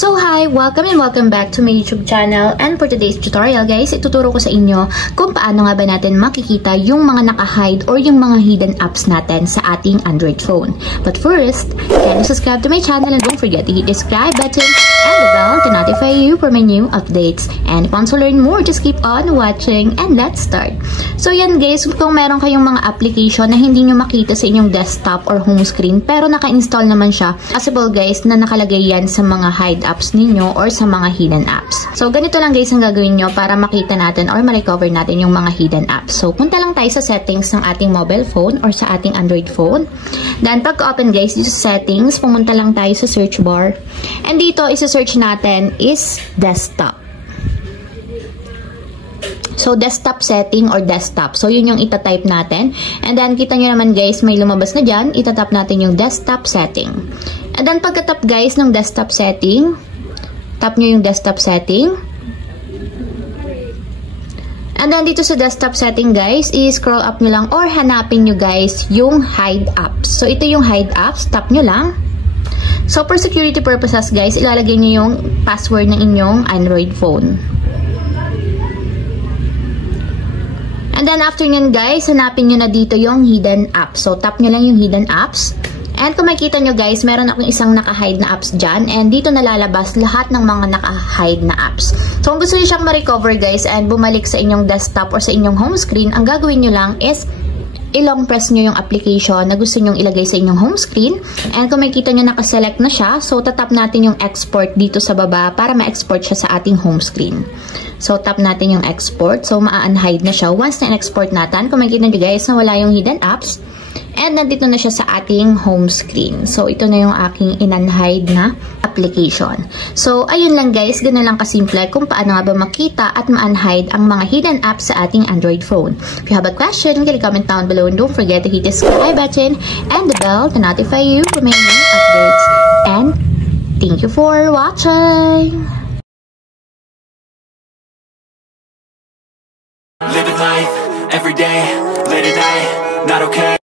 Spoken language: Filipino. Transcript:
So hi! Welcome and welcome back to my YouTube channel, and for today's tutorial guys, ituturo ko sa inyo kung paano nga ba natin makikita yung mga naka-hide or yung mga hidden apps natin sa ating Android phone. But first, kindly subscribe to my channel and don't forget to hit the subscribe button and the bell to notify you for my new updates. And if you want to learn more, just keep on watching and let's start. So yan guys, kung meron kayong mga application na hindi nyo makita sa inyong desktop or home screen pero naka-install naman siya, possible guys na nakalagay yan sa mga hide apps ninyo or sa mga hidden apps. So, ganito lang guys ang gagawin nyo para makita natin or ma-recover natin yung mga hidden apps. So, punta lang tayo sa settings ng ating mobile phone or sa ating Android phone. Then, pag-open guys, dito sa settings, pumunta lang tayo sa search bar. And dito, isa-search natin is desktop. So, desktop setting or desktop. So, yun yung itatype natin. And then, kita nyo naman guys, may lumabas na dyan. Itatap natin yung desktop setting. And then, pagkatap guys ng desktop setting, tap nyo yung desktop setting. And then, dito sa desktop setting guys, i-scroll up nyo lang or hanapin nyo guys yung hide apps. So, ito yung hide apps. Tap nyo lang. So, for security purposes guys, ilalagay nyo yung password ng inyong Android phone. And then, after nyan guys, hanapin nyo na dito yung hidden apps. So, tap nyo lang yung hidden apps. And kung makikita nyo guys, meron akong isang naka-hide na apps dyan. And dito nalalabas lahat ng mga naka-hide na apps. So, kung gusto nyo siyang ma-recover guys and bumalik sa inyong desktop or sa inyong home screen, ang gagawin nyo lang is i-long press nyo yung application na gusto nyong ilagay sa inyong home screen. And kung makikita nyo nakaselect na siya, so tatap natin yung export dito sa baba para ma-export siya sa ating home screen. So, tap natin yung export. So, ma-unhide na siya. Once na-export natin, kung makikita nyo guys na wala yung hidden apps, and nandito na siya sa ating home screen. So, ito na yung aking in-unhide na application. So, ayun lang guys. Ganun lang kasimple kung paano nga ba makita at ma-unhide ang mga hidden apps sa ating Android phone. If you have a question, comment down below and don't forget to hit the subscribe button and the bell to notify you for my new updates. And thank you for watching! Living life, every day, late at night, not okay.